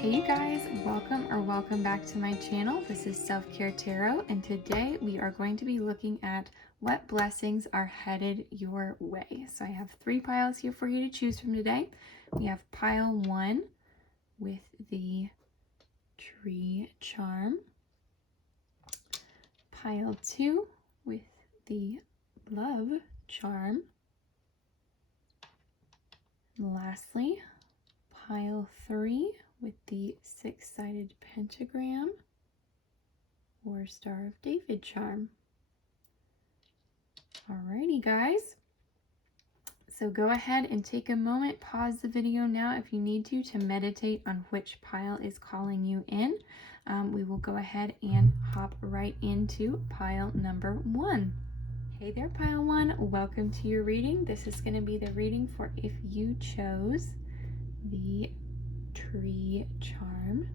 Hey you guys, welcome back to my channel. This is Self-Care Tarot, and today we are going to be looking at what blessings are headed your way. So I have 3 piles here for you to choose from today. We have pile 1 with the tree charm, pile 2 with the love charm, and lastly pile 3 with the 6-sided pentagram or Star of David charm. Alrighty guys, so go ahead and take a moment, pause the video now if you need to meditate on which pile is calling you in. We will go ahead and hop right into pile number 1. Hey there pile 1, welcome to your reading. This is going to be the reading for if you chose the tree charm.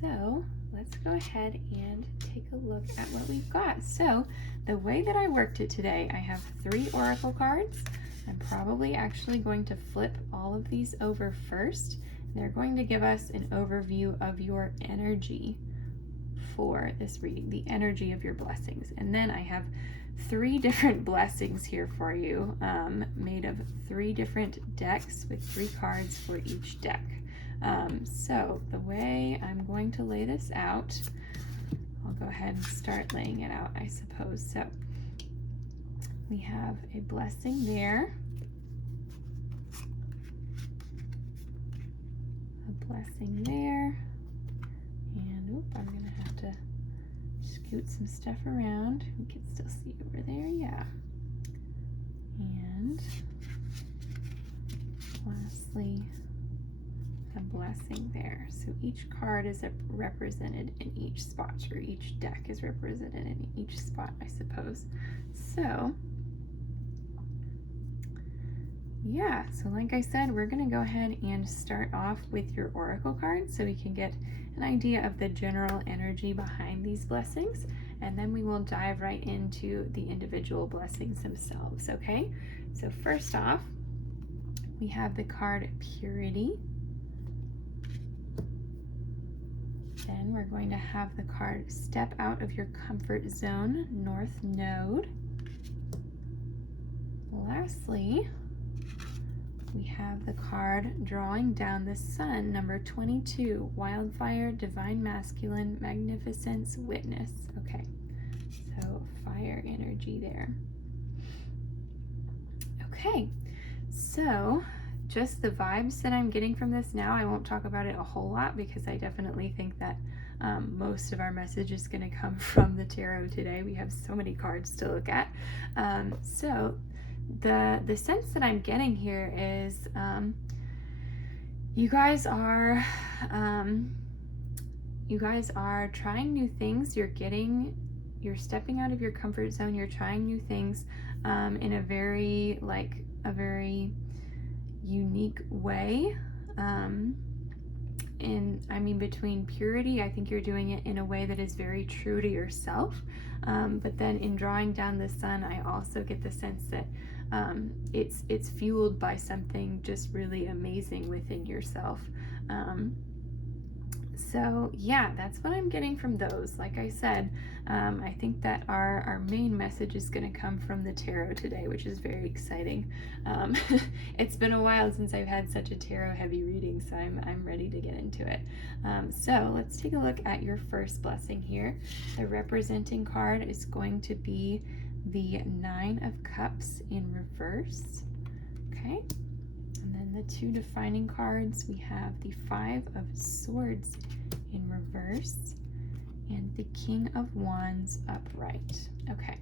So let's go ahead and take a look at what we've got. So the way that I worked it today, I have 3 oracle cards. I'm probably actually going to flip all of these over first. They're going to give us an overview of your energy for this reading, the energy of your blessings. And then I have 3 different blessings here for you, made of 3 different decks with 3 cards for each deck. So the way I'm going to lay this out, I'll go ahead and start laying it out, I suppose. So we have a blessing there, a blessing there, and I'm gonna have to scoot some stuff around. We can still see over there, yeah. And lastly, a blessing there. So each card is represented in each spot, or each deck is represented in each spot, I suppose. So yeah, so like I said, we're going to go ahead and start off with your oracle cards so we can get an idea of the general energy behind these blessings, and then we will dive right into the individual blessings themselves, okay? So first off, we have the card Purity. Then we're going to have the card Step Out of Your Comfort Zone, North Node. Lastly, we have the card Drawing Down the Sun, number 22, Wildfire, Divine Masculine, Magnificence, Witness. Okay, so fire energy there. Okay, so just the vibes that I'm getting from this now, I won't talk about it a whole lot because I definitely think that most of our message is going to come from the tarot today. We have so many cards to look at. So the sense that I'm getting here is you guys are trying new things. You're stepping out of your comfort zone. You're trying new things in a very unique way. And I mean, between Purity, I think you're doing it in a way that is very true to yourself. But then in Drawing Down the Sun, I also get the sense that it's fueled by something just really amazing within yourself. So yeah, that's what I'm getting from those. Like I said, I think that our main message is going to come from the tarot today, which is very exciting. It's been a while since I've had such a tarot heavy reading, so I'm ready to get into it. So let's take a look at your first blessing here. The representing card is going to be the 9 of Cups in reverse. Okay. And then the 2 defining cards, we have the 5 of Swords in reverse and the King of Wands upright. Okay,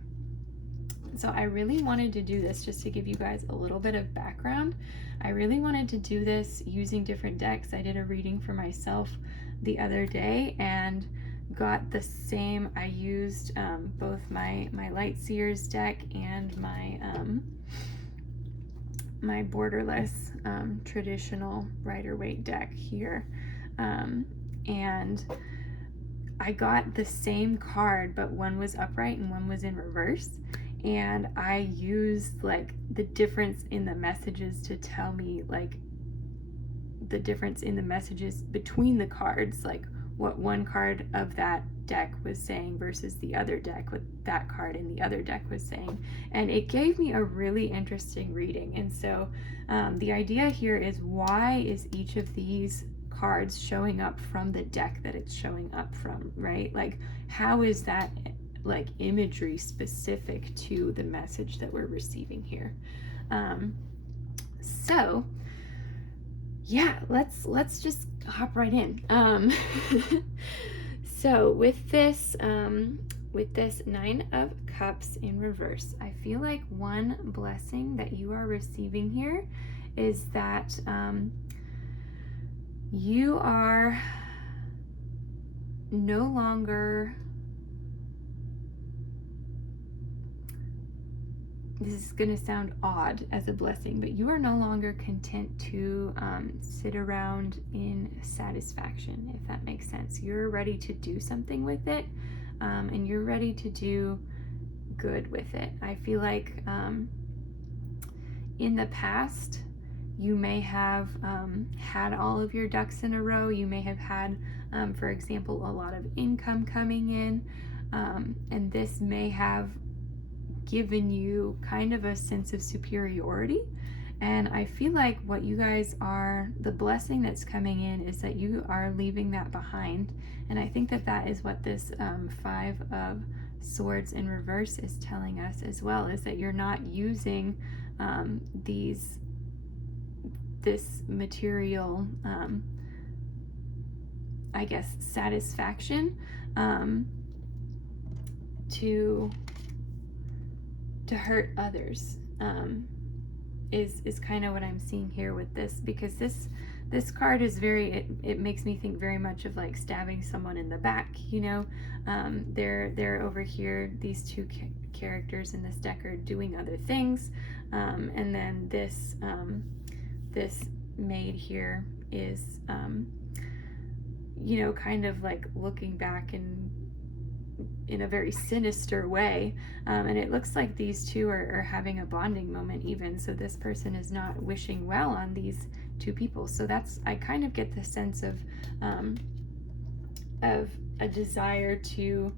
so I really wanted to do this just to give you guys a little bit of background. I really wanted to do this using different decks. I did a reading for myself the other day and got the same. I used both my Light Seers deck and my my borderless traditional Rider-Waite deck here, and I got the same card, but one was upright and one was in reverse, and I used like the difference in the messages to tell me like the difference in the messages between the cards, like what one card of that deck was saying versus the other deck, what that card in the other deck was saying. And it gave me a really interesting reading. And so the idea here is, why is each of these cards showing up from the deck that it's showing up from, right? Like, how is that like imagery specific to the message that we're receiving here? So yeah, let's just hop right in. So with this Nine of Cups in reverse, I feel like one blessing that you are receiving here is that you are no longer, this is going to sound odd as a blessing, but you are no longer content to sit around in satisfaction, if that makes sense. You're ready to do something with it, and you're ready to do good with it. I feel like in the past, you may have had all of your ducks in a row. You may have had, for example, a lot of income coming in, and this may have given you kind of a sense of superiority. And I feel like what you guys are, the blessing that's coming in is that you are leaving that behind. And I think that that is what this Five of Swords in reverse is telling us as well, is that you're not using this material, I guess, satisfaction to hurt others, is kind of what I'm seeing here with this, because this card is very, it makes me think very much of like stabbing someone in the back, you know. They're over here, these two characters in this deck are doing other things, and then this maid here is you know, kind of like looking back and in a very sinister way, and it looks like these two are having a bonding moment even. So this person is not wishing well on these two people. So that's, I kind of get the sense of a desire to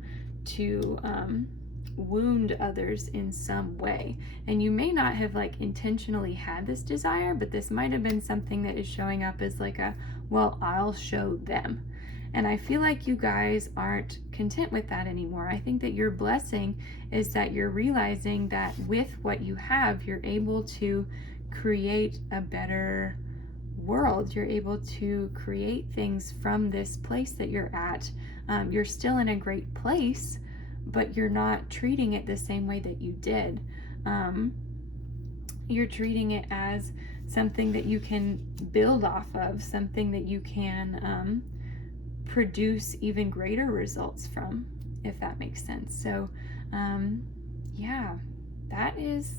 wound others in some way. And you may not have like intentionally had this desire, but this might have been something that is showing up as like a, well, I'll show them. And I feel like you guys aren't content with that anymore. I think that your blessing is that you're realizing that with what you have, you're able to create a better world. You're able to create things from this place that you're at. You're still in a great place, but you're not treating it the same way that you did. You're treating it as something that you can build off of, something that you can produce even greater results from, if that makes sense. So yeah, that is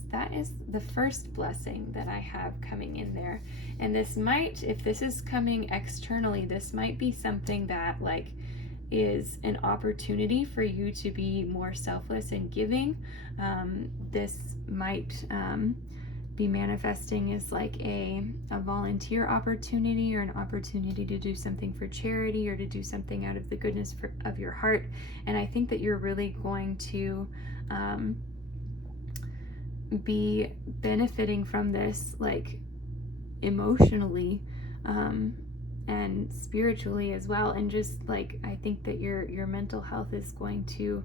the first blessing that I have coming in there. And this might, if this is coming externally, this might be something that like is an opportunity for you to be more selfless and giving. This might be manifesting as like a volunteer opportunity, or an opportunity to do something for charity, or to do something out of the goodness of your heart. And I think that you're really going to be benefiting from this, like emotionally and spiritually as well. And just like, I think that your mental health is going to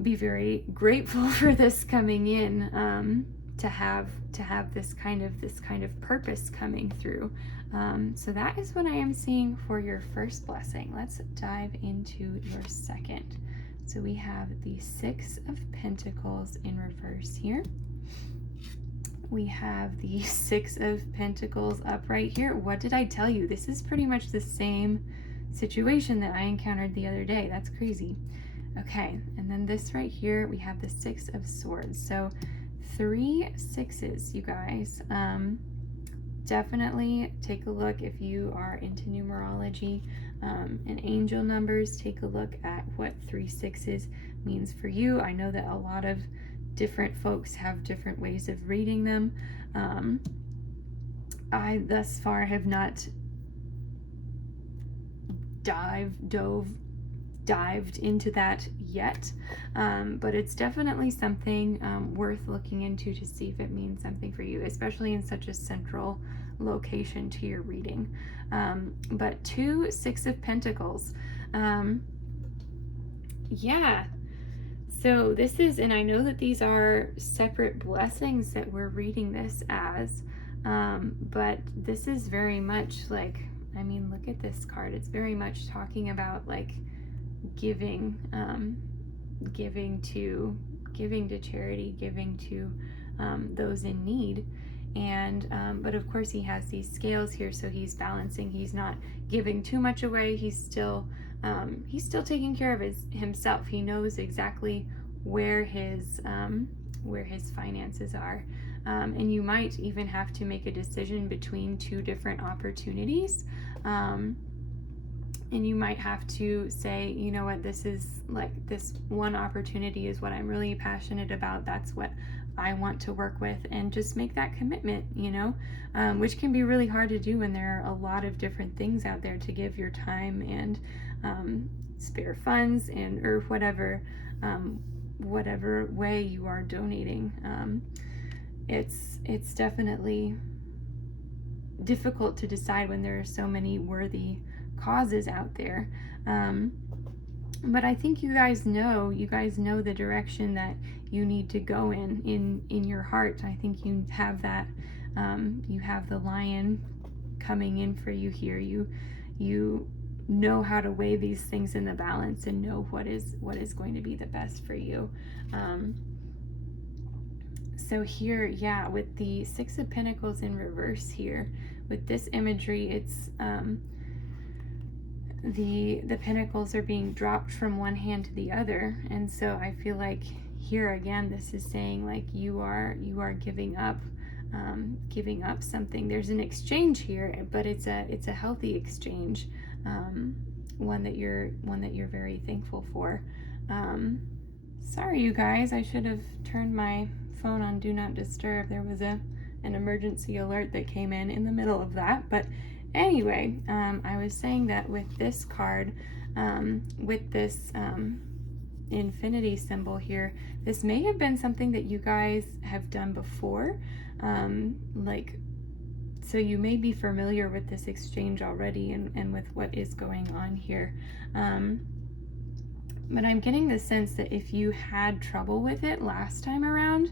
be very grateful for this coming in, to have this kind of purpose coming through. So that is what I am seeing for your first blessing. Let's dive into your second. So we have the Six of Pentacles in reverse here. We have the Six of Pentacles upright here. What did I tell you? This is pretty much the same situation that I encountered the other day. That's crazy. Okay, and then this right here, we have the Six of Swords. So 3 sixes, you guys. Definitely take a look if you are into numerology and angel numbers. Take a look at what 3 sixes means for you. I know that a lot of different folks have different ways of reading them. I thus far have not dived into that yet, but it's definitely something worth looking into to see if it means something for you, especially in such a central location to your reading. But 2 6 of Pentacles. Yeah, so this is, and I know that these are separate blessings that we're reading this as, but this is very much like, I mean, look at this card. It's very much talking about like giving, giving to charity, giving to those in need. And but of course he has these scales here, so he's balancing. He's not giving too much away. He's still taking care of himself. He knows exactly where his finances are. And you might even have to make a decision between 2 different opportunities. And you might have to say, you know what, this is like, this one opportunity is what I'm really passionate about. That's what I want to work with, and just make that commitment, you know, which can be really hard to do when there are a lot of different things out there to give your time and spare funds and or whatever way you are donating. It's definitely difficult to decide when there are so many worthy causes out there. But I think you guys know the direction that you need to go in your heart. I think you have that, you have the lion coming in for you here. You know how to weigh these things in the balance and know what is going to be the best for you. So here, yeah, with the 6 of Pentacles in reverse here, with this imagery, it's the pentacles are being dropped from one hand to the other, and so I feel like here again this is saying like you are giving up something. There's an exchange here, but it's a healthy exchange, one that you're very thankful for. Sorry you guys, I should have turned my phone on do not disturb. There was an emergency alert that came in the middle of that. But anyway, I was saying that with this card, with this infinity symbol here, this may have been something that you guys have done before, so you may be familiar with this exchange already and with what is going on here. But I'm getting the sense that if you had trouble with it last time around,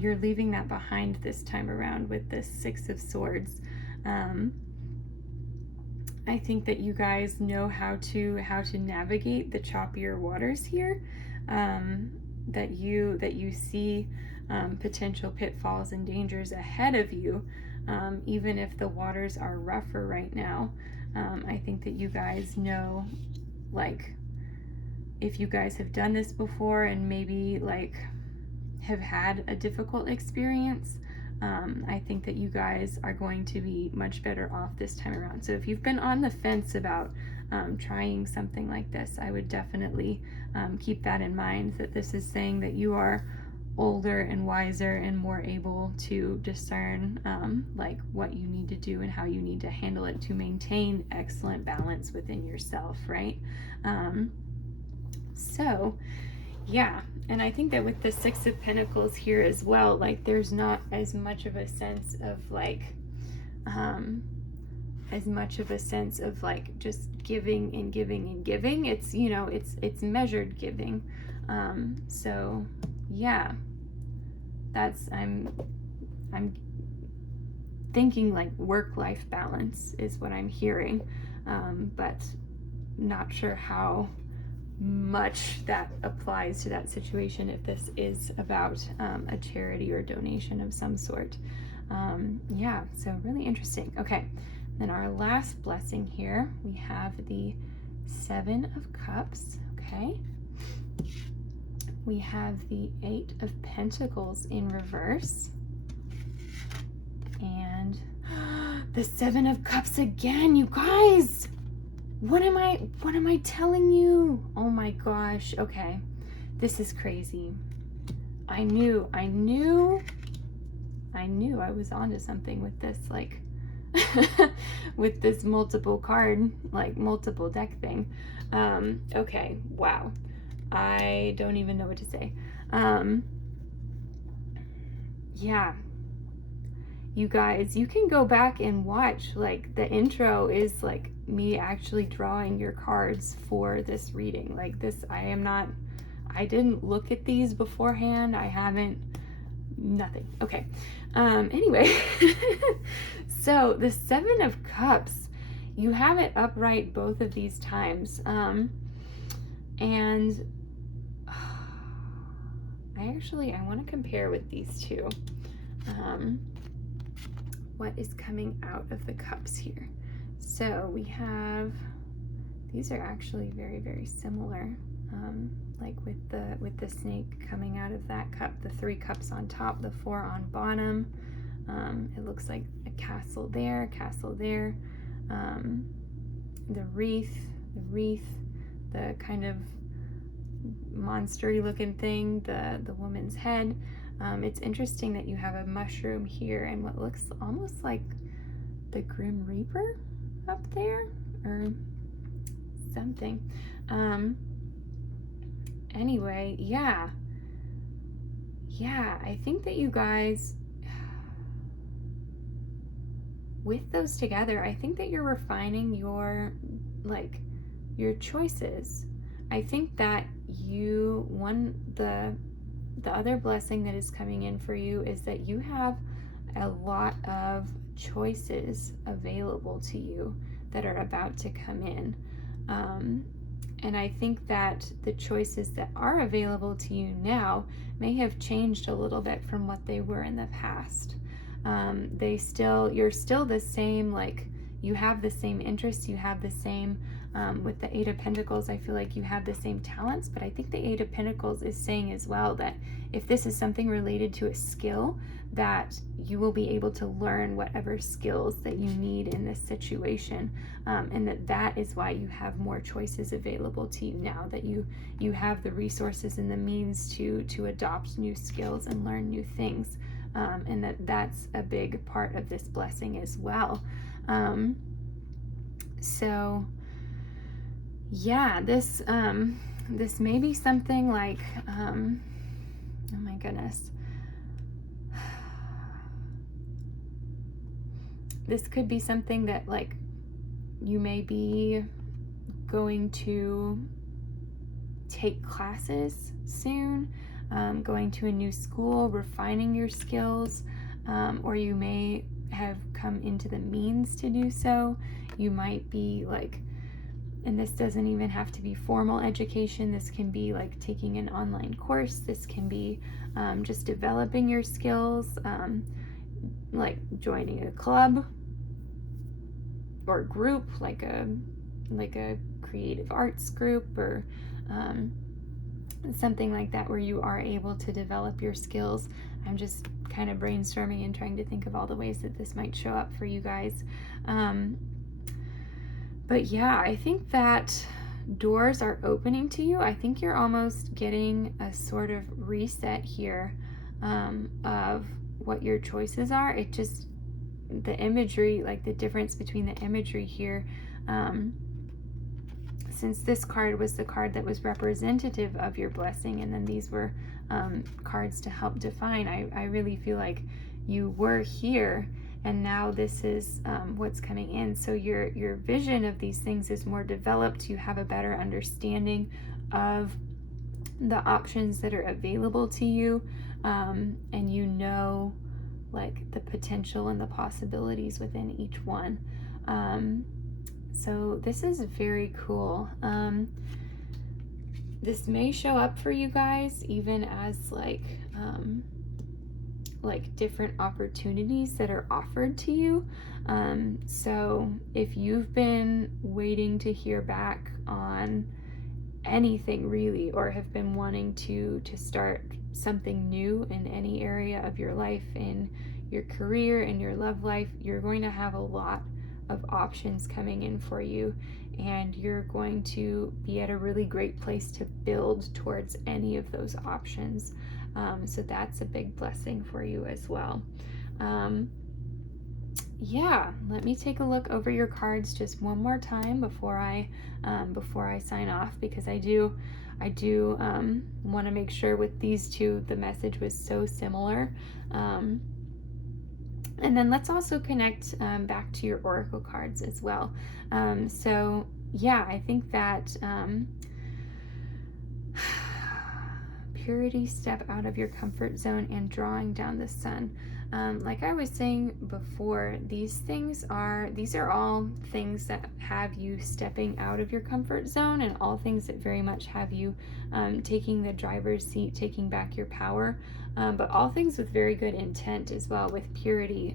you're leaving that behind this time around with this 6 of Swords. I think that you guys know how to navigate the choppier waters here. That you see potential pitfalls and dangers ahead of you, even if the waters are rougher right now. I think that you guys know, like, if you guys have done this before and maybe like have had a difficult experience, I think that you guys are going to be much better off this time around. So if you've been on the fence about trying something like this, I would definitely keep that in mind, that this is saying that you are older and wiser and more able to discern like what you need to do and how you need to handle it to maintain excellent balance within yourself, right? So yeah, and I think that with the 6 of Pentacles here as well, like there's not as much of a sense of like just giving and giving and giving. It's, you know, it's measured giving. So yeah, that's, I'm thinking like work-life balance is what I'm hearing, but not sure how much that applies to that situation if this is about a charity or donation of some sort. Yeah, so really interesting. Okay, then our last blessing here, we have the 7 of Cups. Okay, we have the 8 of Pentacles in reverse, and the 7 of Cups again, you guys. What am I telling you? Oh my gosh. Okay. This is crazy. I knew I was onto something with this. Like, with this multiple card, like multiple deck thing. Okay, wow. I don't even know what to say. Yeah, you guys, you can go back and watch, like, the intro is like me actually drawing your cards for this reading. Like, this, I didn't look at these beforehand. I haven't, nothing. Okay. Anyway, so the Seven of Cups, you have it upright both of these times. And I want to compare with these two. What is coming out of the cups here? So we have, these are actually very, very similar. Like with the snake coming out of that cup, the 3 cups on top, the 4 on bottom. It looks like a castle there, the wreath, the kind of monster-y looking thing, the woman's head. It's interesting that you have a mushroom here and what looks almost like the Grim Reaper up there or something. Anyway, yeah, I think that you guys, with those together, I think that you're refining your choices. I think that the other blessing that is coming in for you is that you have a lot of choices available to you that are about to come in. And I think that the choices that are available to you now may have changed a little bit from what they were in the past. You're still the same, like, you have the same interests, you have the same, with the 8 of Pentacles, I feel like you have the same talents, but I think the 8 of Pentacles is saying as well that if this is something related to a skill, that you will be able to learn whatever skills that you need in this situation, and that is why you have more choices available to you now, that you have the resources and the means to adopt new skills and learn new things, and that's a big part of this blessing as well. So yeah, this may be something like, oh my goodness, this could be something that, like, you may be going to take classes soon, going to a new school, refining your skills, or you may have come into the means to do so. You might be like, and this doesn't even have to be formal education, this can be like taking an online course, this can be just developing your skills, like joining a club or group, like a creative arts group, or something like that, where you are able to develop your skills. I'm just kind of brainstorming and trying to think of all the ways that this might show up for you guys. But yeah, I think that doors are opening to you. I think you're almost getting a sort of reset here, of what your choices are. It just, the imagery, like the difference between the imagery here, since this card was the card that was representative of your blessing, and then these were cards to help define, I really feel like you were here, and now this is what's coming in. So your vision of these things is more developed. You have a better understanding of the options that are available to you, and you know, like, the potential and the possibilities within each one. So this is very cool. This may show up for you guys even as like different opportunities that are offered to you. So if you've been waiting to hear back on anything really, or have been wanting to start something new in any area of your life, in your career, in your love life, you're going to have a lot of options coming in for you, and you're going to be at a really great place to build towards any of those options. So that's a big blessing for you as well. yeah, let me take a look over your cards just one more time before I sign off, because I do want to make sure with these two the message was so similar. And then let's also connect back to your oracle cards as well. So yeah, I think that purity, step out of your comfort zone, and drawing down the sun. Like I was saying before, these are all things that have you stepping out of your comfort zone, and all things that very much have you taking the driver's seat, taking back your power, but all things with very good intent as well, with purity.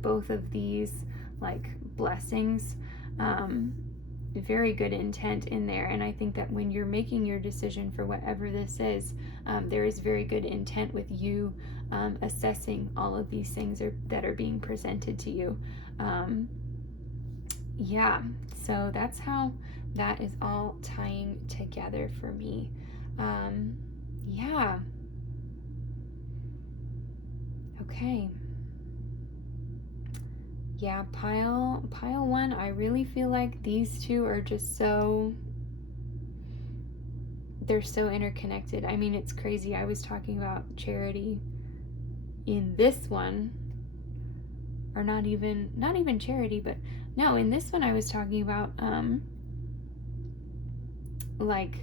Both of these, like, blessings, very good intent in there. And I think that when you're making your decision for whatever this is, there is very good intent with you assessing all of these things that are being presented to you. Yeah, so that's how that is all tying together for me. Yeah. Okay. Yeah, pile one, I really feel like these two are just they're so interconnected. I mean, it's crazy. I was talking about charity in this one, or not even charity, but no, in this one I was talking about like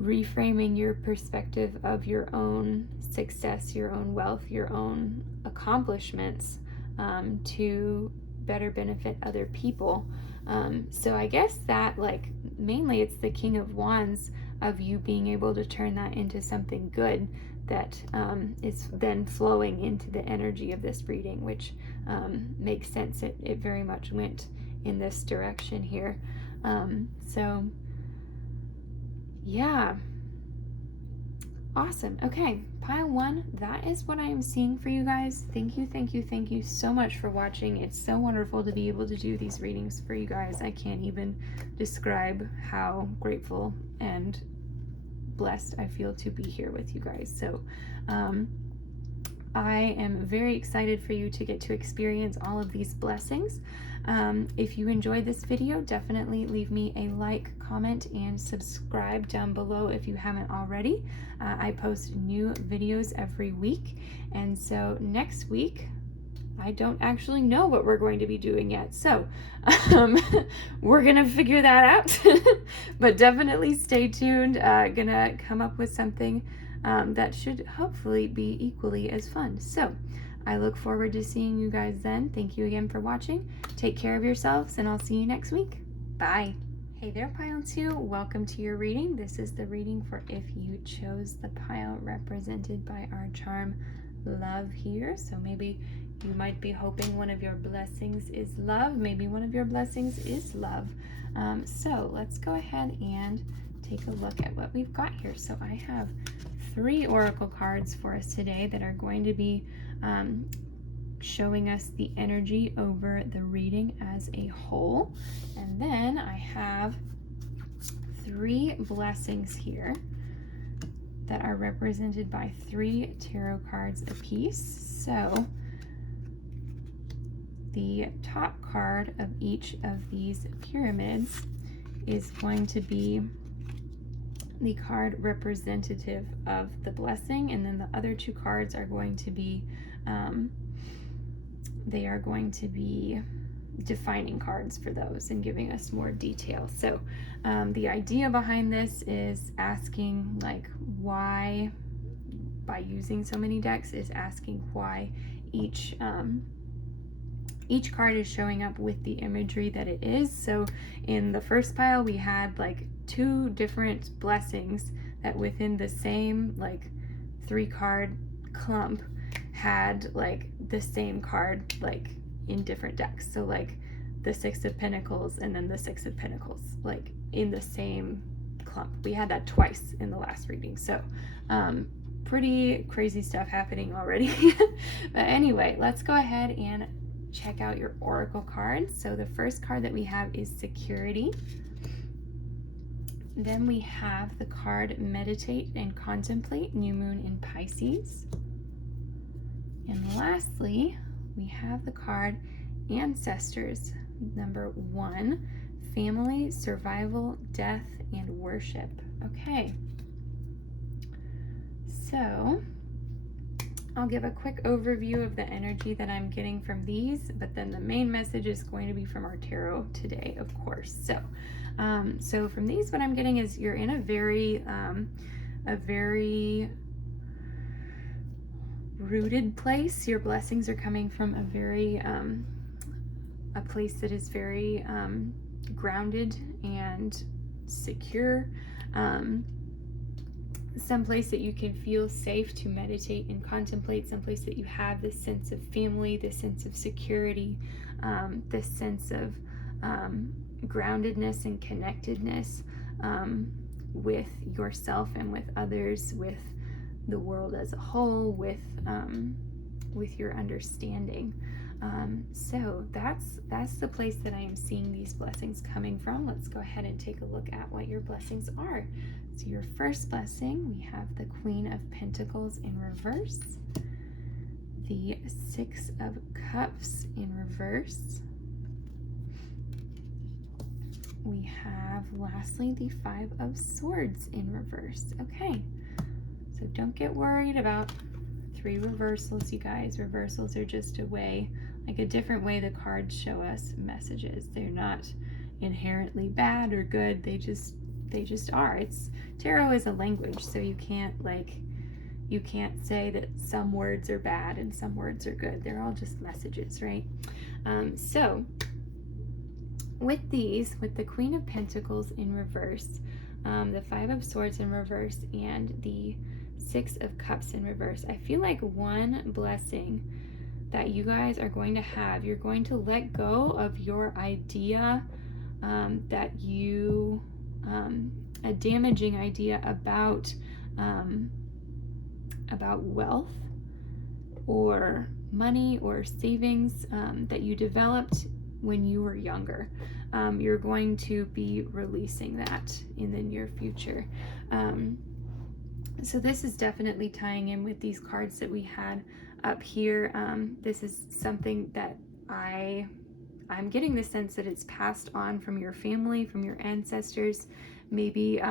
reframing your perspective of your own success, your own wealth, your own accomplishments, to better benefit other people. So I guess that, like, mainly it's the King of Wands, of you being able to turn that into something good that is then flowing into the energy of this reading, which makes sense. It very much went in this direction here. So yeah, awesome. Okay, pile one, that is what I am seeing for you guys. Thank you so much for watching. It's so wonderful to be able to do these readings for you guys. I can't even describe how grateful and blessed I feel to be here with you guys. So I am very excited for you to get to experience all of these blessings. If you enjoyed this video, definitely leave me a like, comment, and subscribe down below if you haven't already. I post new videos every week, and so next week, I don't actually know what we're going to be doing yet, so we're gonna figure that out. But definitely stay tuned. Gonna come up with something that should hopefully be equally as fun. So I look forward to seeing you guys then. Thank you again for watching. Take care of yourselves, and I'll see you next week. Bye. Hey there, pile two. Welcome to your reading. This is the reading for if you chose the pile represented by our charm Love here. So maybe you might be hoping one of your blessings is love. Maybe one of your blessings is love. So let's go ahead and take a look at what we've got here. So I have 3 oracle cards for us today that are going to be showing us the energy over the reading as a whole. And then I have 3 blessings here that are represented by 3 tarot cards apiece. So the top card of each of these pyramids is going to be the card representative of the blessing, and then the other 2 cards are going to be they are going to be defining cards for those and giving us more detail. So the idea behind this is asking, like, why, by using so many decks, is asking why each card is showing up with the imagery that it is. So in the first pile we had like 2 different blessings that within the same like 3 card clump had like the same card like in different decks. So like the 6 of Pentacles and then the 6 of Pentacles, like in the same clump. We had that twice in the last reading. So pretty crazy stuff happening already. But anyway, let's go ahead and check out your oracle cards. So the first card that we have is Security. Then we have the card Meditate and Contemplate, New Moon in Pisces. And lastly, we have the card ancestors. Number 1, family, survival, death, and worship. Okay. So I'll give a quick overview of the energy that I'm getting from these, but then the main message is going to be from our tarot today, of course. So from these, what I'm getting is you're in a very rooted place. Your blessings are coming from a place that is very grounded and secure. Someplace that you can feel safe to meditate and contemplate, someplace that you have this sense of family, this sense of security, this sense of groundedness and connectedness with yourself and with others, with the world as a whole, with your understanding. So that's the place that I am seeing these blessings coming from. Let's go ahead and take a look at what your blessings are. So your first blessing, we have the Queen of Pentacles in reverse, the Six of Cups in reverse. We have lastly the Five of Swords in reverse. Okay, so don't get worried about 3 reversals, you guys. Reversals are just a way, like a different way the cards show us messages. They're not inherently bad or good. They just are. Tarot is a language, so you can't say that some words are bad and some words are good. They're all just messages, right? So with the Queen of Pentacles in reverse, the Five of Swords in reverse, and the Six of Cups in reverse, I feel like one blessing that you guys are going to have, you're going to let go of your idea a damaging idea about wealth or money or savings that you developed when you were younger. You're going to be releasing that in the near future. So this is definitely tying in with these cards that we had up here. This is something that I'm getting the sense that it's passed on from your family, from your ancestors. Maybe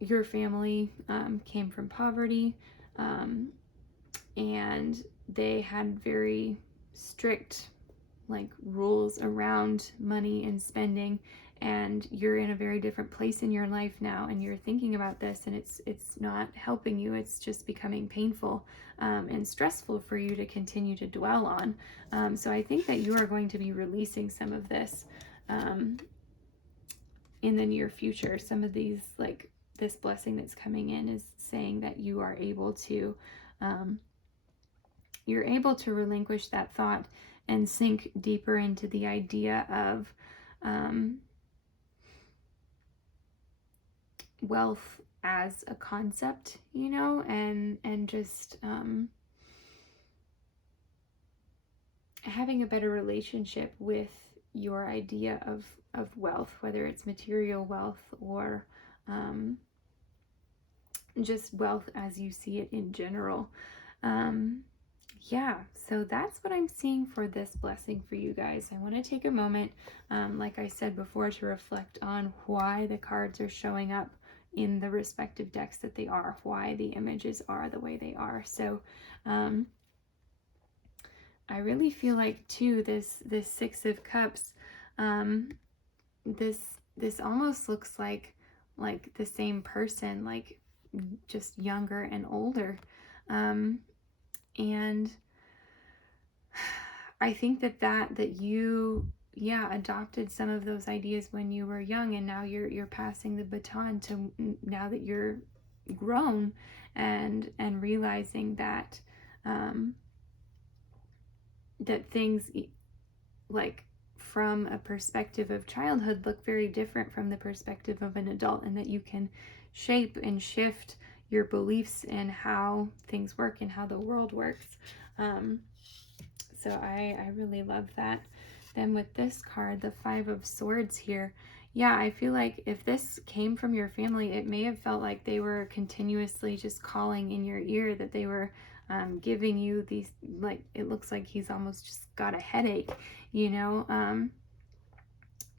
your family came from poverty, and they had very strict rules around money and spending, and you're in a very different place in your life now, and you're thinking about this, and it's not helping you. It's just becoming painful and stressful for you to continue to dwell on. So I think that you are going to be releasing some of this in the near future. Some of these, this blessing that's coming in is saying that you are able to relinquish that thought and sink deeper into the idea of wealth as a concept, and just having a better relationship with your idea of wealth, whether it's material wealth or just wealth as you see it in general. Yeah, so that's what I'm seeing for this blessing for you guys. I want to take a moment, like I said before, to reflect on why the cards are showing up in the respective decks that they are, why the images are the way they are. So I really feel like too, this Six of Cups, this almost looks like the same person, like just younger and older. And I think that you adopted some of those ideas when you were young, and now you're passing the baton to, now that you're grown, and realizing that that things from a perspective of childhood look very different from the perspective of an adult, and that you can shape and shift your beliefs and how things work and how the world works. So I really love that. Then with this card, the Five of Swords here, yeah, I feel like if this came from your family, it may have felt like they were continuously just calling in your ear, that they were giving you these, like, it looks like he's almost just got a headache, you know,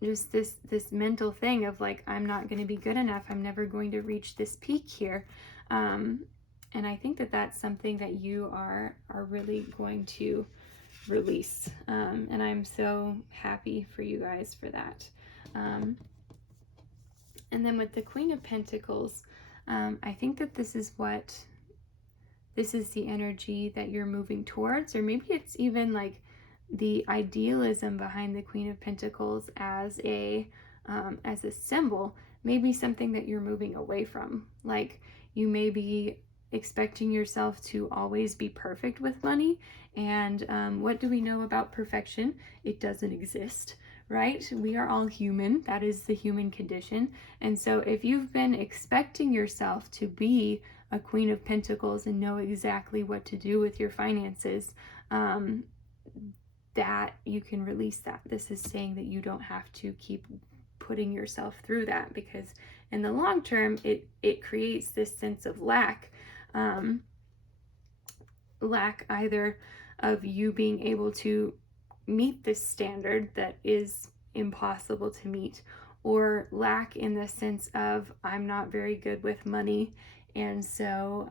just this mental thing of like, I'm not going to be good enough, I'm never going to reach this peak here. And I think that that's something that you are really going to release, and I'm so happy for you guys for that. And then with the Queen of Pentacles, I think that this is the energy that you're moving towards, or maybe it's even like the idealism behind the Queen of Pentacles as a symbol, maybe something that you're moving away from. Like, you may be expecting yourself to always be perfect with money, and what do we know about perfection? It doesn't exist, right? We are all human. That is the human condition. And so if you've been expecting yourself to be a Queen of Pentacles and know exactly what to do with your finances, that you can release that. This is saying that you don't have to keep putting yourself through that, because in the long term, it creates this sense of lack either of you being able to meet this standard that is impossible to meet, or lack in the sense of, I'm not very good with money, and so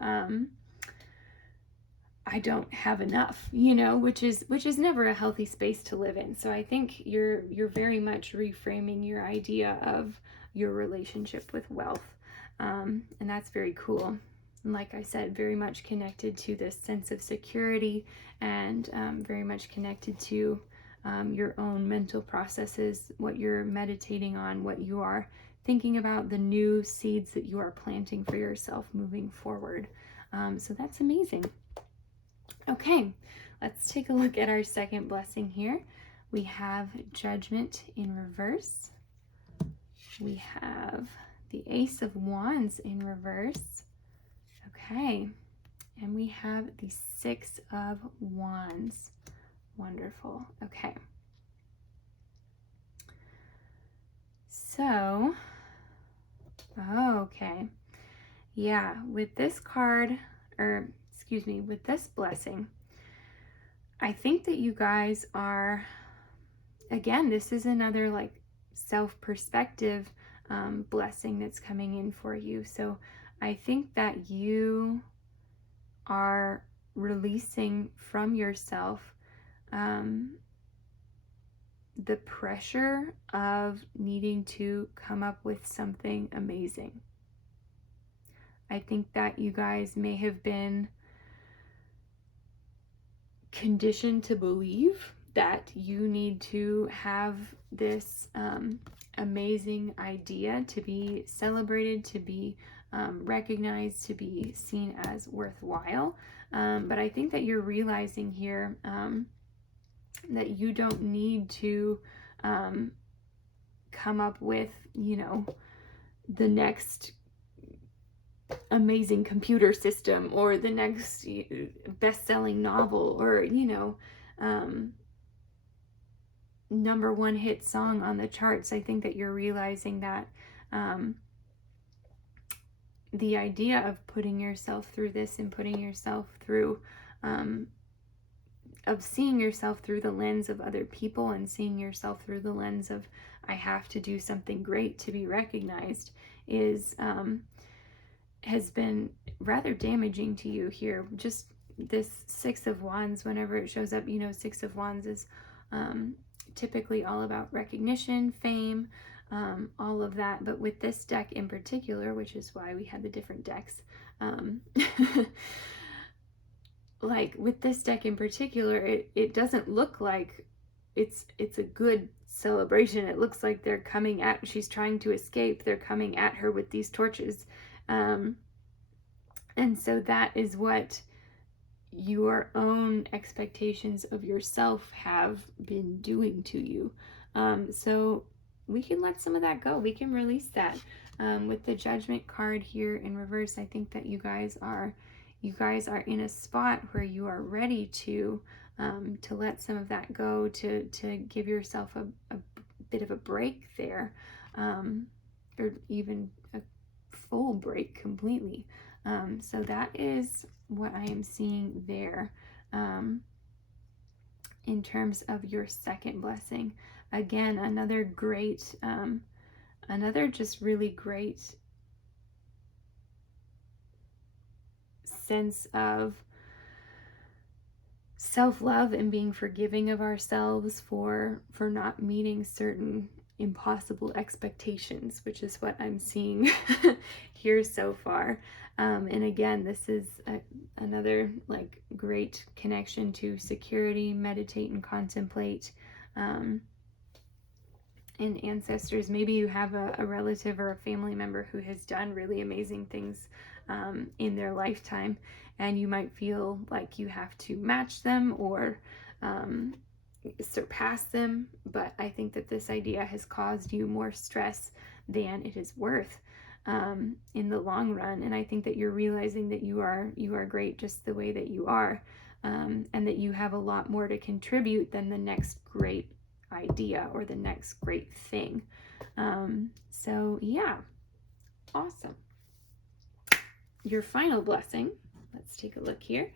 I don't have enough, you know, which is never a healthy space to live in. So I think you're very much reframing your idea of your relationship with wealth, and that's very cool. And like I said, very much connected to this sense of security, and very much connected to your own mental processes, what you're meditating on, what you are thinking about, the new seeds that you are planting for yourself moving forward. So that's amazing. Okay, let's take a look at our second blessing here. We have Judgment in reverse. We have the Ace of Wands in reverse. Okay, and we have the Six of Wands. Wonderful. Okay. So, okay. Yeah, with this card, or excuse me, with this blessing, I think that you guys are, again, this is another like self-perspective blessing that's coming in for you. So I think that you are releasing from yourself the pressure of needing to come up with something amazing. I think that you guys may have been conditioned to believe that you need to have this amazing idea to be celebrated, to be recognized, to be seen as worthwhile. But I think that you're realizing here that you don't need to come up with, you know, the next amazing computer system or the next best-selling novel, or, you know, #1 hit song on the charts. I think that you're realizing that the idea of putting yourself through this and putting yourself through of seeing yourself through the lens of other people and seeing yourself through the lens of, I have to do something great to be recognized, is has been rather damaging to you here. Just this Six of Wands, whenever it shows up, you know, Six of Wands is typically all about recognition, fame, all of that. But with this deck in particular, which is why we had the different decks, like with this deck in particular, it doesn't look like it's a good celebration. It looks like they're coming at, she's trying to escape, they're coming at her with these torches. And so that is what your own expectations of yourself have been doing to you. So we can let some of that go. We can release that. With the Judgment card here in reverse, I think that you guys are in a spot where you are ready to let some of that go, to give yourself a bit of a break there, or even a full break completely. So that is what I am seeing there. In terms of your second blessing. Again, another great, another just really great sense of self-love and being forgiving of ourselves for not meeting certain impossible expectations, which is what I'm seeing here so far. And again, this is another like great connection to security, meditate and contemplate, and ancestors. Maybe you have a relative or a family member who has done really amazing things in their lifetime, and you might feel like you have to match them or surpass them, but I think that this idea has caused you more stress than it is worth in the long run. And I think that you're realizing that you are great just the way that you are, and that you have a lot more to contribute than the next great idea or the next great thing. So yeah, awesome. Your final blessing, let's take a look here.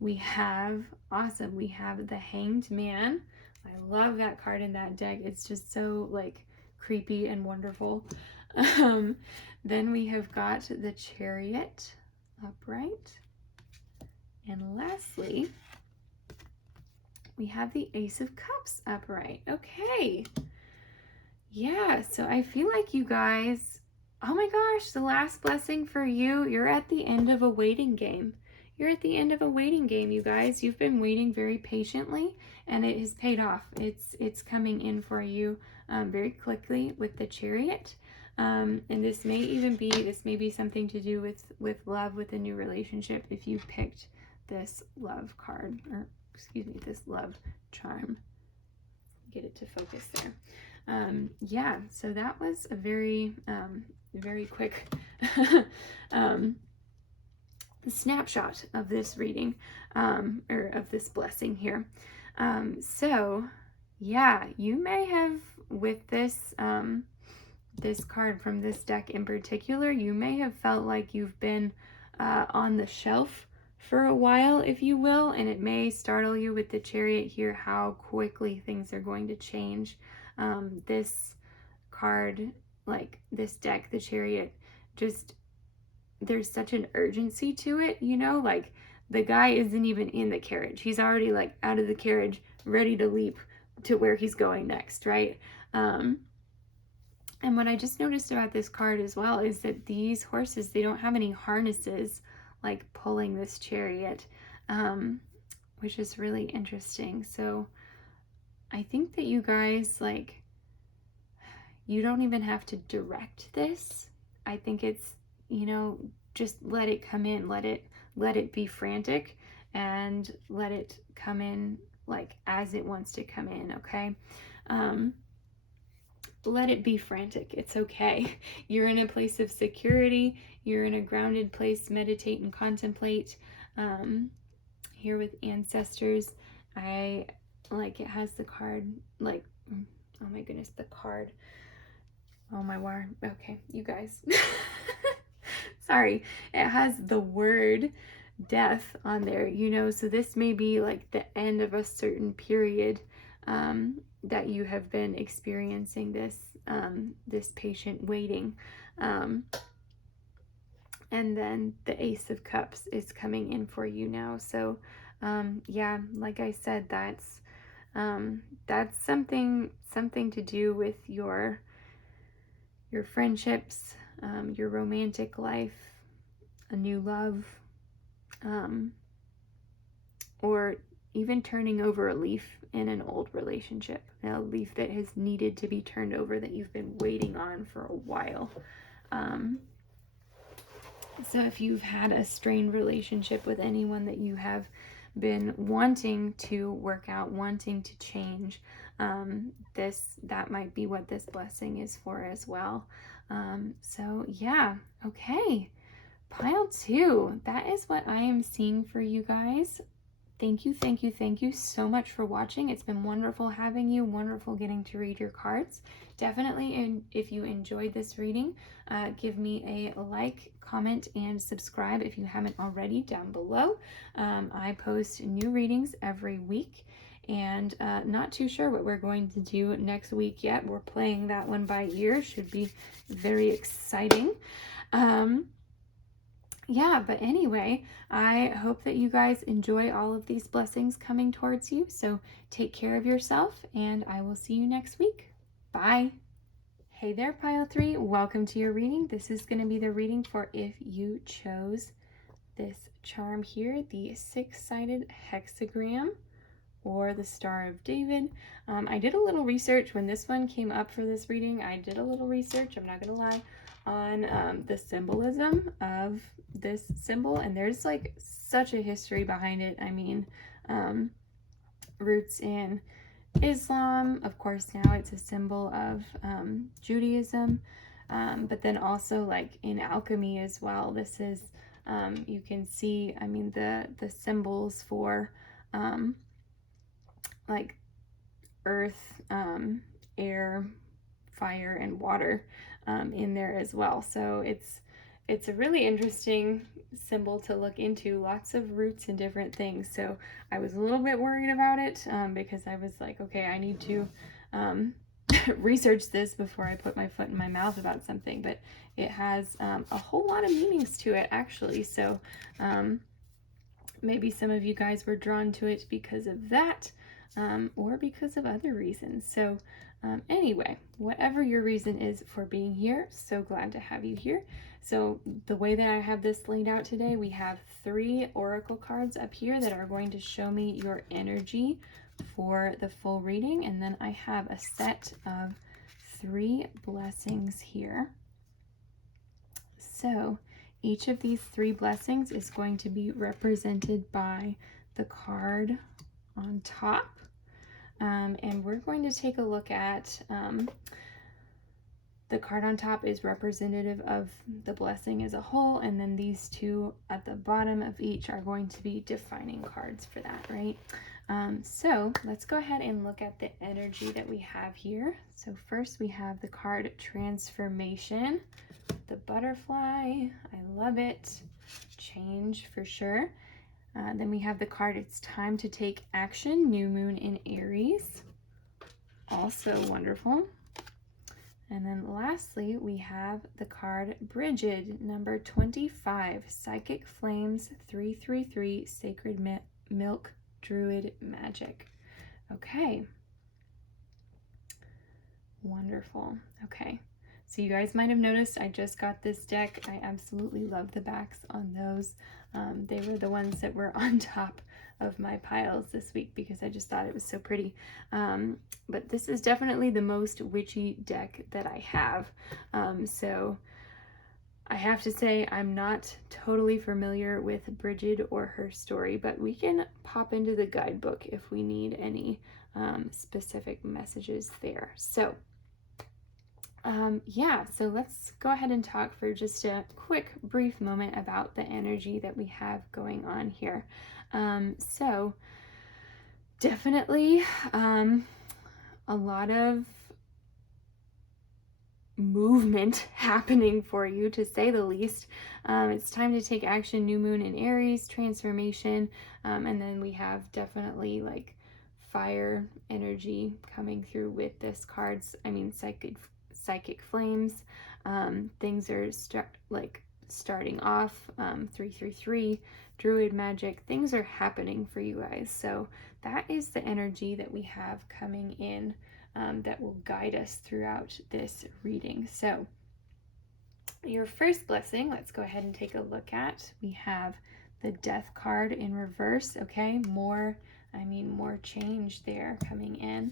We have, awesome, we have the Hanged Man. I love that card in that deck. It's just so like creepy and wonderful. Then we have got the Chariot upright. And lastly, we have the Ace of Cups upright. Okay. Yeah, so I feel like you guys, oh my gosh, the last blessing for you, you're at the end of a waiting game. You're at the end of a waiting game, you guys. You've been waiting very patiently, and it has paid off. It's coming in for you very quickly with the Chariot. And this may be something to do with love, with a new relationship, if you picked this love card, or excuse me, this love charm. Get it to focus there. Yeah, so that was a very, very quick snapshot of this reading, or of this blessing here. So yeah, you may have, with this, this card from this deck in particular, you may have felt like you've been on the shelf for a while, if you will, and it may startle you with the Chariot here how quickly things are going to change. This card, like this deck, the Chariot, just, there's such an urgency to it, you know, like the guy isn't even in the carriage. He's already like out of the carriage, ready to leap to where he's going next, right? And what I just noticed about this card as well is that these horses, they don't have any harnesses like pulling this Chariot, which is really interesting. So I think that you guys, like, you don't even have to direct this. I think it's, you know, just let it come in, let it be frantic, and let it come in like as it wants to come in, okay? Let it be frantic. It's okay. You're in a place of security. You're in a grounded place. Meditate and contemplate. Here with ancestors, I like, it has the card, like, oh my goodness, the card. Oh my word. Okay, you guys. Sorry. It has the word death on there, you know, so this may be like the end of a certain period that you have been experiencing this this patient waiting. And then the Ace of Cups is coming in for you now. So yeah, like I said, that's something to do with your friendships, your romantic life, a new love, or even turning over a leaf in an old relationship, a leaf that has needed to be turned over, that you've been waiting on for a while. So if you've had a strained relationship with anyone that you have been wanting to work out, wanting to change, that might be what this blessing is for as well. So yeah, okay. Pile 2, that is what I am seeing for you guys. Thank you so much for watching. It's been wonderful having you, wonderful getting to read your cards. Definitely, and if you enjoyed this reading, give me a like, comment, and subscribe if you haven't already down below. I post new readings every week, and not too sure what we're going to do next week yet. We're playing that one by ear. Should be very exciting. Yeah, but anyway, I hope that you guys enjoy all of these blessings coming towards you. So take care of yourself, and I will see you next week. Bye. Hey there, Pile 3. Welcome to your reading. This is going to be the reading for if you chose this charm here, the six-sided hexagram or the Star of David. I did a little research when this one came up for this reading. I did a little research, I'm not going to lie, on the symbolism of this symbol, and there's like such a history behind it. I mean, roots in Islam, of course. Now it's a symbol of Judaism, but then also like in alchemy as well. This is you can see, I mean, the symbols for like earth, air, fire, and water in there as well. So it's a really interesting symbol to look into. Lots of roots and different things. So I was a little bit worried about it because I was like, okay, I need to research this before I put my foot in my mouth about something. But it has a whole lot of meanings to it, actually. So maybe some of you guys were drawn to it because of that. Or because of other reasons. So anyway, whatever your reason is for being here, so glad to have you here. So the way that I have this laid out today, we have 3 oracle cards up here that are going to show me your energy for the full reading. And then I have a set of 3 blessings here. So each of these 3 blessings is going to be represented by the card on top. And we're going to take a look at the card on top is representative of the blessing as a whole, and then these 2 at the bottom of each are going to be defining cards for that, right? So let's go ahead and look at the energy that we have here. So first we have the card Transformation, the butterfly, I love it, change for sure. Then we have the card, It's Time to Take Action, New Moon in Aries. Also wonderful. And then lastly, we have the card Brigid, number 25, Psychic Flames, 333, Sacred Milk, Druid Magic. Okay. Wonderful. Okay. So you guys might have noticed I just got this deck. I absolutely love the backs on those. They were the ones that were on top of my piles this week because I just thought it was so pretty. But this is definitely the most witchy deck that I have. So I have to say I'm not totally familiar with Brigid or her story, but we can pop into the guidebook if we need any specific messages there. So yeah, so let's go ahead and talk for just a quick, brief moment about the energy that we have going on here. So definitely a lot of movement happening for you, to say the least. It's time to take action, new moon in Aries, transformation, and then we have definitely like fire energy coming through with this cards. I mean, psychic flames. Things are starting off. 333, druid magic. Things are happening for you guys. So that is the energy that we have coming in that will guide us throughout this reading. So your first blessing, let's go ahead and take a look at. We have the Death card in reverse. Okay, more change there coming in.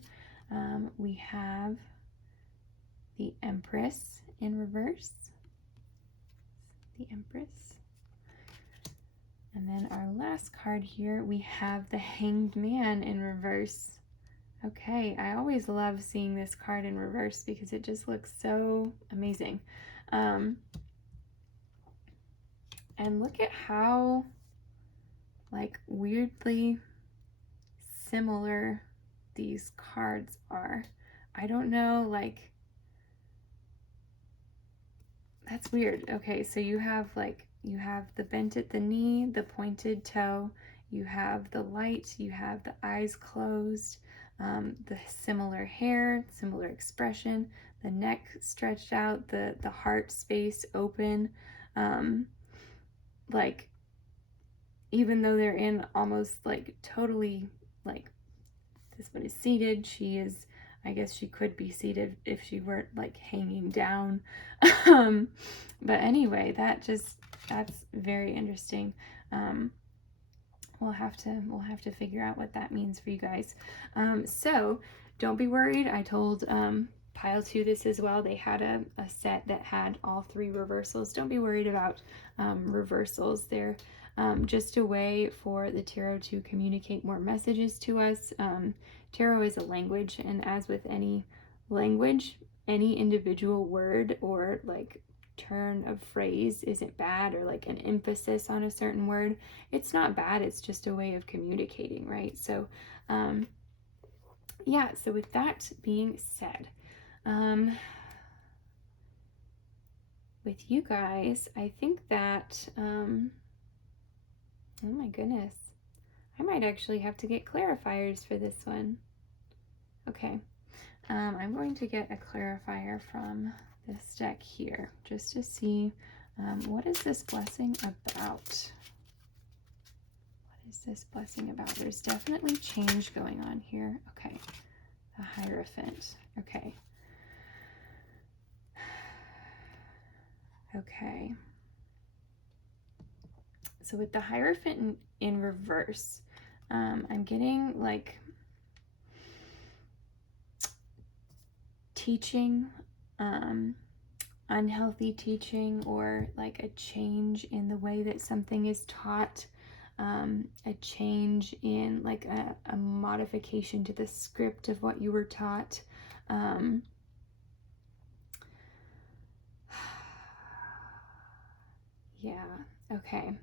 We have the Empress in reverse, the Empress. And then our last card here, we have the Hanged Man in reverse. Okay, I always love seeing this card in reverse because it just looks so amazing. And look at how like weirdly similar these cards are. I don't know, like, that's weird. Okay, so you have the bent at the knee, the pointed toe, you have the light, you have the eyes closed, the similar hair, similar expression, the neck stretched out, the heart space open. Like, even though they're in almost like totally, like, this one is seated, she is, I guess she could be seated if she weren't like hanging down. But anyway, that's very interesting. We'll have to figure out what that means for you guys. So don't be worried. I told pile 2 this as well. They had a set that had all 3 reversals. Don't be worried about reversals. They're just a way for the tarot to communicate more messages to us. Tarot is a language, and as with any language, any individual word or like turn of phrase isn't bad, or like an emphasis on a certain word. It's not bad, it's just a way of communicating, right? So yeah, so with that being said, with you guys, I think that oh my goodness, I might actually have to get clarifiers for this one. Okay, I'm going to get a clarifier from this deck here just to see what is this blessing about? What is this blessing about? There's definitely change going on here. Okay, the Hierophant. Okay. Okay. So with the Hierophant in reverse, I'm getting like teaching, unhealthy teaching, or like a change in the way that something is taught, a change in like a modification to the script of what you were taught. Yeah, okay.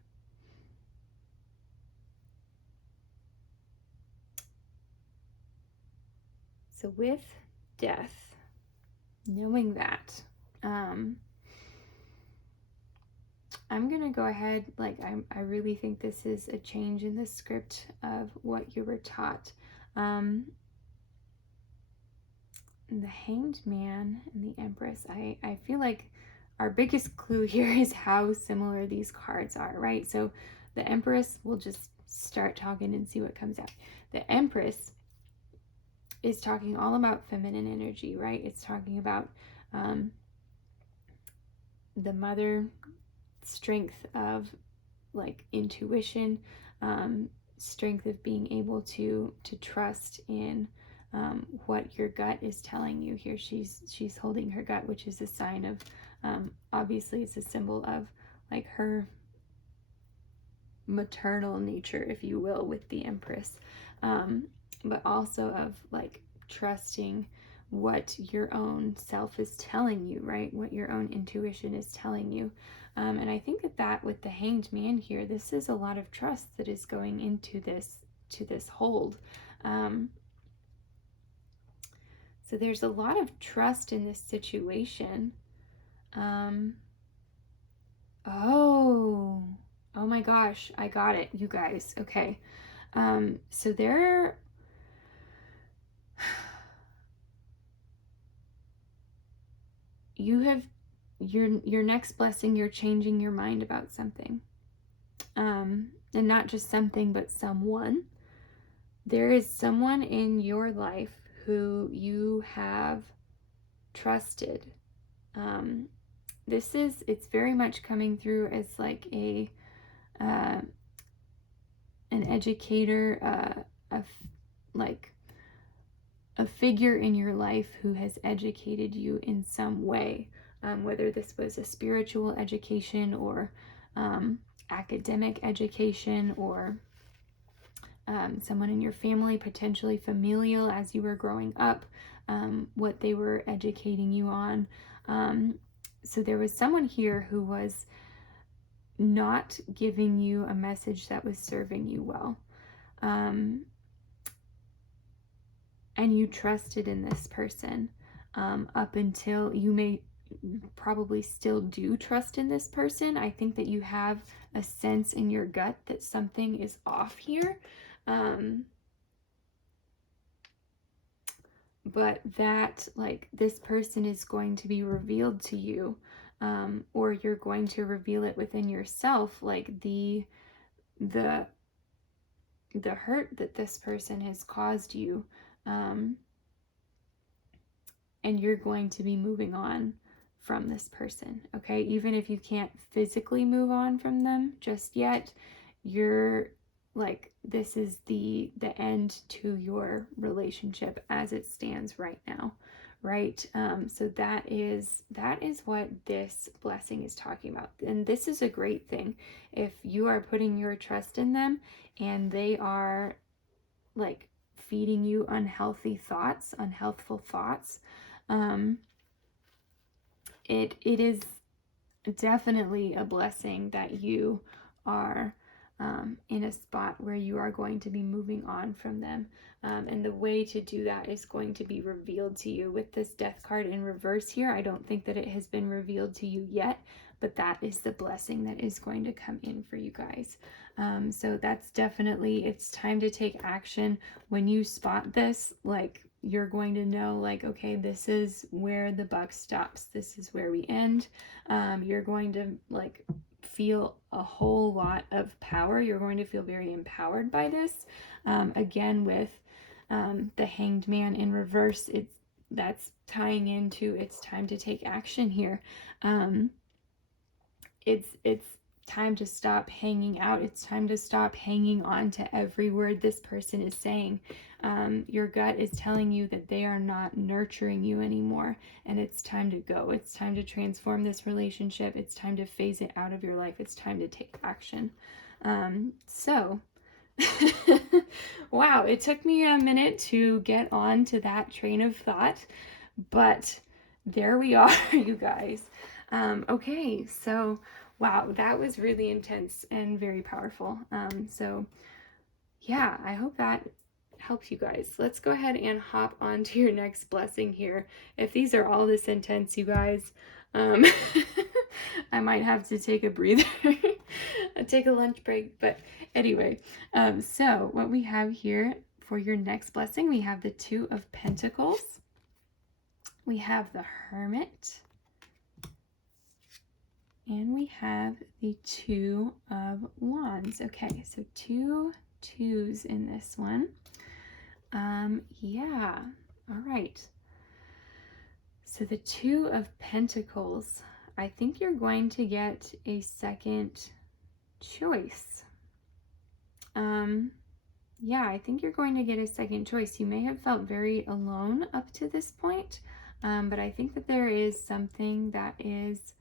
So with death, knowing that, I'm gonna go ahead, like I really think this is a change in the script of what you were taught. The Hanged Man and the Empress, I feel like our biggest clue here is how similar these cards are, right? So the Empress, we'll just start talking and see what comes out. The Empress is talking all about feminine energy, right? It's talking about the mother strength of like intuition, strength of being able to trust in what your gut is telling you. Here she's holding her gut, which is a sign of obviously it's a symbol of like her maternal nature, if you will, with the Empress, but also of like trusting what your own self is telling you, right? What your own intuition is telling you. And I think that with the Hanged Man here, this is a lot of trust that is going into this hold. So there's a lot of trust in this situation. Oh my gosh, I got it, you guys. Okay. So there, you have your next blessing, you're changing your mind about something. And not just something, but someone. There is someone in your life who you have trusted. It's very much coming through as like an educator, like a figure in your life who has educated you in some way, whether this was a spiritual education or academic education, or someone in your family, potentially familial as you were growing up, what they were educating you on. So there was someone here who was not giving you a message that was serving you well. and you trusted in this person up until you may probably still do trust in this person. I think that you have a sense in your gut that something is off here. But that, like, this person is going to be revealed to you, or you're going to reveal it within yourself, like the hurt that this person has caused you, and you're going to be moving on from this person. Okay, even if you can't physically move on from them just yet, you're like, this is the end to your relationship as it stands right now, right? So that is what this blessing is talking about, and this is a great thing if you are putting your trust in them and they are like feeding you unhealthy thoughts, unhealthful thoughts. It is definitely a blessing that you are in a spot where you are going to be moving on from them. And the way to do that is going to be revealed to you. With this death card in reverse here, I don't think that it has been revealed to you yet, but that is the blessing that is going to come in for you guys. So that's definitely, it's time to take action. When you spot this, like, you're going to know, like, okay, this is where the buck stops. This is where we end. You're going to like feel a whole lot of power. You're going to feel very empowered by this. Again, with the Hanged Man in reverse, that's tying into it's time to take action here. It's time to stop hanging out. It's time to stop hanging on to every word this person is saying. Your gut is telling you that they are not nurturing you anymore, and it's time to go. It's time to transform this relationship. It's time to phase it out of your life. It's time to take action. Wow, it took me a minute to get on to that train of thought, but there we are, you guys. Okay, so wow, that was really intense and very powerful. So yeah, I hope that helps you guys. Let's go ahead and hop on to your next blessing here. If these are all this intense, you guys, I might have to take a breather, take a lunch break. But anyway, so what we have here for your next blessing, we have the Two of Pentacles. We have the Hermit. And we have the Two of Wands. Okay, so 2 2s in this one. Yeah, all right. So the Two of Pentacles, I think you're going to get a second choice. Yeah, I think you're going to get a second choice. You may have felt very alone up to this point, but I think that there is something that is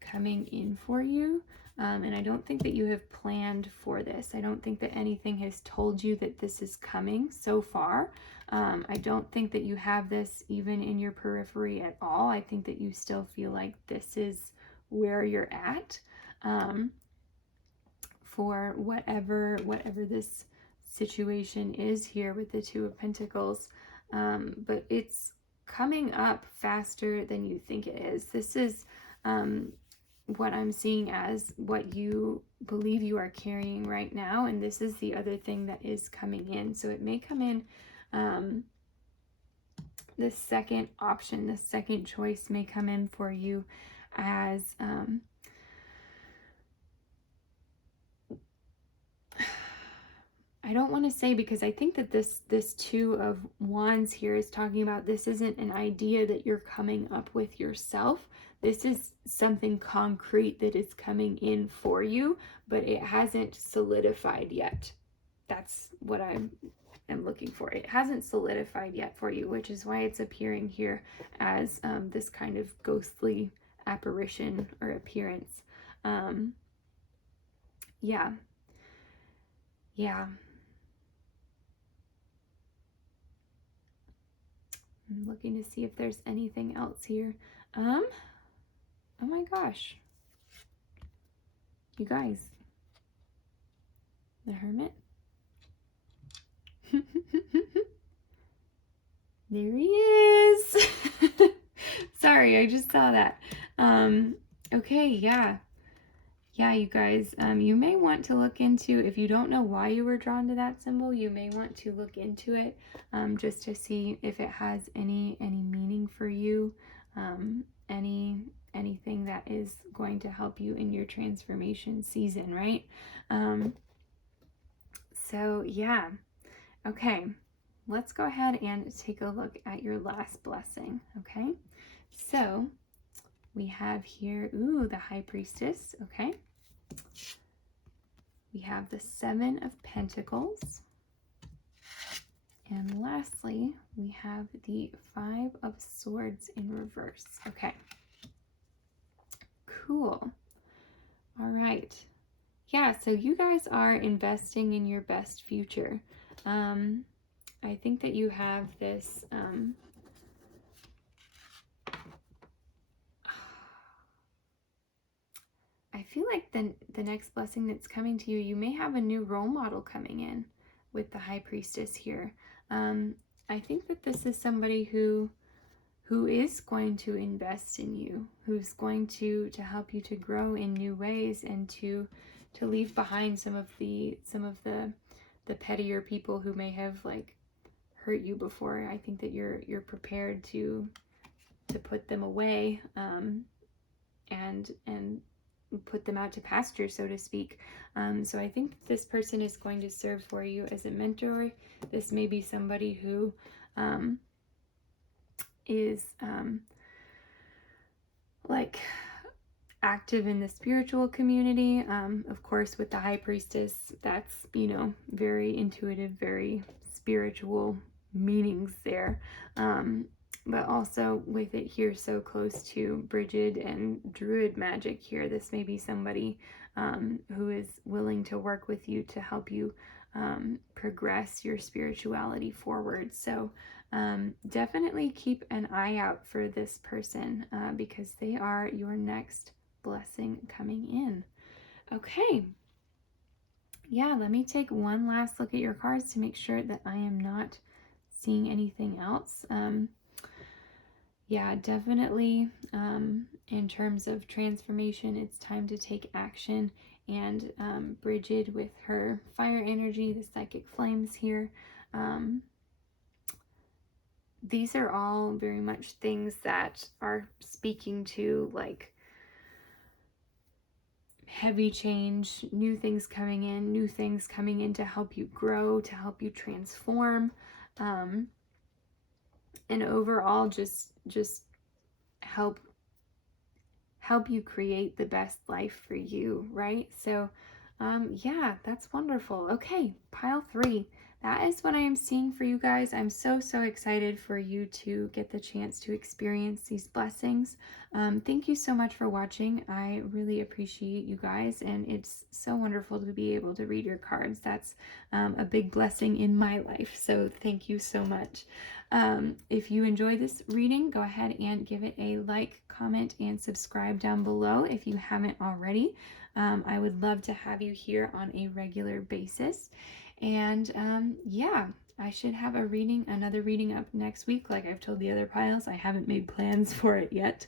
coming in for you, and I don't think that you have planned for this. I don't think that anything has told you that this is coming so far. I don't think that you have this even in your periphery at all. I think that you still feel like this is where you're at, for whatever this situation is here with the Two of Pentacles, but it's coming up faster than you think it is. This is what I'm seeing as what you believe you are carrying right now, and this is the other thing that is coming in. So it may come in, the second option, the second choice may come in for you as I don't want to say, because I think that this Two of Wands here is talking about this isn't an idea that you're coming up with yourself. This is something concrete that is coming in for you, but it hasn't solidified yet. That's what I am looking for. It hasn't solidified yet for you, which is why it's appearing here as this kind of ghostly apparition or appearance. Yeah. I'm looking to see if there's anything else here. Oh my gosh. You guys. The Hermit. There he is. Sorry, I just saw that. Okay, yeah. Yeah, you guys, you may want to look into, if you don't know why you were drawn to that symbol, you may want to look into it, just to see if it has any meaning for you, anything that is going to help you in your transformation season, right? So yeah, okay, let's go ahead and take a look at your last blessing, okay? So we have here, ooh, the High Priestess, okay? We have the Seven of Pentacles. And lastly, we have the Five of Swords in reverse. Okay. Cool. All right. Yeah, so you guys are investing in your best future. I think that you have this I feel like the next blessing that's coming to you, you may have a new role model coming in with the High Priestess here. I think that this is somebody who is going to invest in you, who's going to help you to grow in new ways and to leave behind some of the pettier people who may have like hurt you before. I think that you're prepared to put them away, and put them out to pasture, so to speak. So I think this person is going to serve for you as a mentor. This may be somebody who is like active in the spiritual community. Of course, with the High Priestess, that's, you know, very intuitive, very spiritual meanings there. But also with it here so close to Brigid and Druid magic here, this may be somebody who is willing to work with you to help you progress your spirituality forward. So definitely keep an eye out for this person because they are your next blessing coming in. Okay. Yeah, let me take one last look at your cards to make sure that I am not seeing anything else. Yeah, definitely in terms of transformation, it's time to take action. And Brigid with her fire energy, the psychic flames here, these are all very much things that are speaking to like heavy change, new things coming in to help you grow, to help you transform, and overall just help you create the best life for you, right? So yeah, that's wonderful. Okay, pile 3. That is what I am seeing for you guys. I'm so excited for you to get the chance to experience these blessings. Thank you so much for watching. I really appreciate you guys, and it's so wonderful to be able to read your cards. That's a big blessing in my life, so thank you so much. If you enjoy this reading, go ahead and give it a like, comment, and subscribe down below if you haven't already. I would love to have you here on a regular basis. And yeah, I should have another reading up next week. Like I've told the other piles, I haven't made plans for it yet.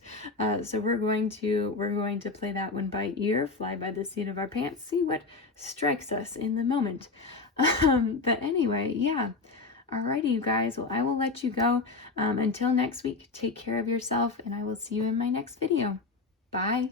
So we're going to play that one by ear, fly by the seat of our pants, see what strikes us in the moment. But anyway, yeah. Alrighty, you guys. Well, I will let you go. Until next week, take care of yourself, and I will see you in my next video. Bye.